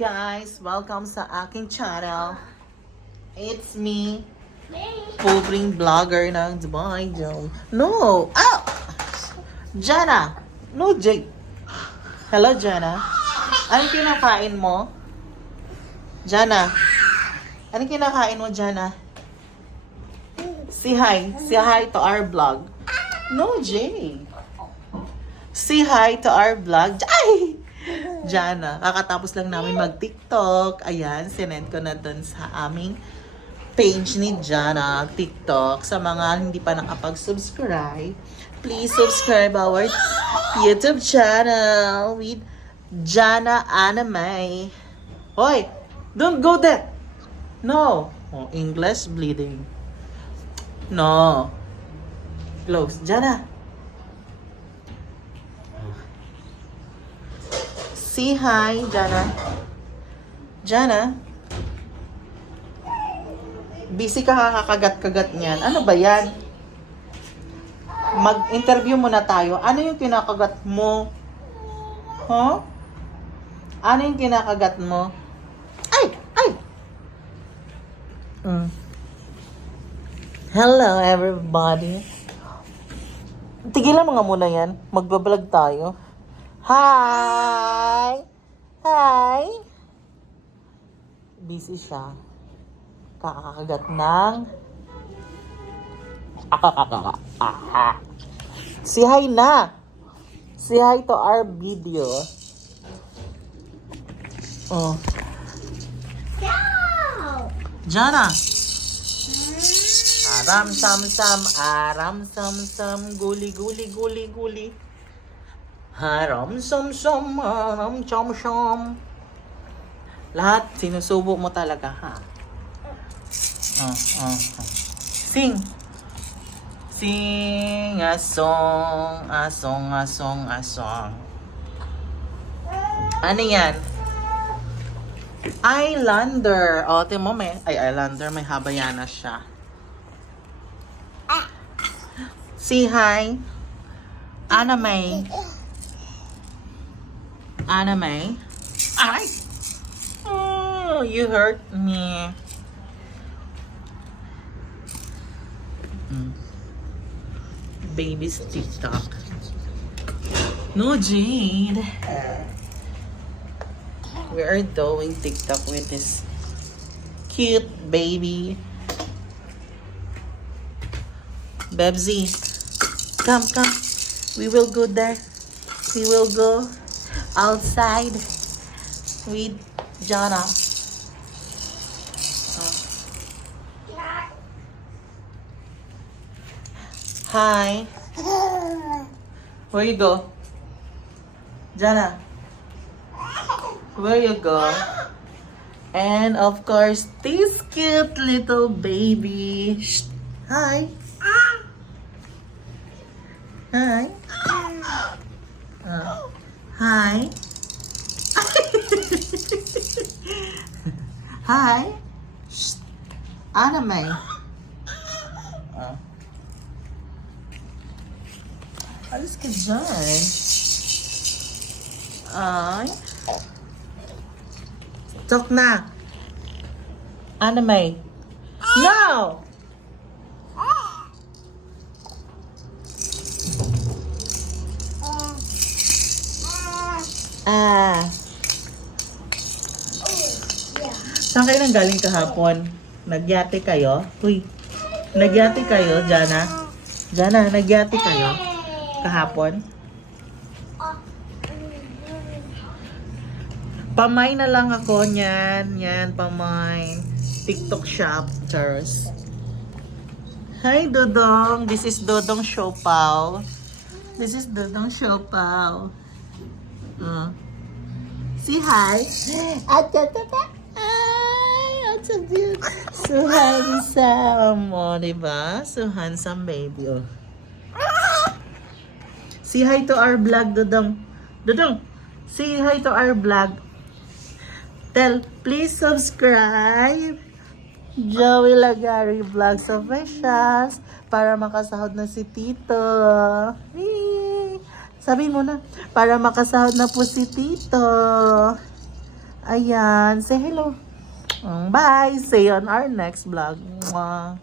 guys? Welcome sa aking channel. It's me, pobreng vlogger ng Dubai Joe. No! Ah! Jana! No, Jake. Hello, Jana. Anong kinakain mo? Jana. Anong kinakain mo, Jana? Say hi. Say hi to our vlog. No, Jay. Say hi to our vlog. Ay! Jana, kakatapos lang namin mag-TikTok. Ayan, sinend ko na dun sa aming page ni Jana, TikTok. Sa mga hindi pa nakapag-subscribe, please subscribe our YouTube channel with Jana Anime. Hoy, don't go there. No. Oh, English bleeding. No. Close. Jana. Say hi, Jana. Jana? Busy ka kakagat-kagat niyan. Ano ba yan? Mag-interview muna tayo. Ano yung kinakagat mo? Huh? Ano yung kinakagat mo? Ay! Ay! Hello, everybody. Tigilan mo nga muna yan. Magbablog tayo. Hi! Hi! Busy siya. Kakakagat ng... Say hi na! Say hi to our video. Oh. Jana! Aram sam sam, aram sam sam, guli guli guli guli. Haram sam sam, aram cham cham. Lahat sinusubo mo talaga, ha? Sing. Sing a song, a song, a song, a song. Ano yan? Eyelander. O, tingnan mo, may eyelander, may habayana siya. Say hi. Anime. Anime. Ay! Oh, you hurt me. Baby's TikTok. No, Jade. We are doing TikTok with this cute baby. Bebsy, come. We will go there. We will go outside with Jana. Hi. Where you go? Jana. Where you go? And of course, this cute little baby. Shh. Hi. Hi. Hi. Hi. Shh. Anime. Alis ka dyan. Ay. Talk na. Anime. No! Saan kayo nang galing kahapon? Nagyate kayo? Uy, nagyate kayo, Jana? Jana, nagyate kayo kahapon? Pamay na lang ako niyan. Yan, pamay. TikTok shop, Charles. Hi, Dodong. This is Dodong Siopaw. This is Dodong Siopaw. Say hi. Ay, so cute. So handsome. O, diba? So handsome, baby. Oh. Say hi to our vlog, Dodong. Dodong, say hi to our vlog. Tell, please subscribe. Joey Lagari Vlogs Officials para makasahod na si Tito. Sabihin mo na, para makasahod na po si Tito. Ayan, say hello. Bye! See you on our next vlog. Mwah.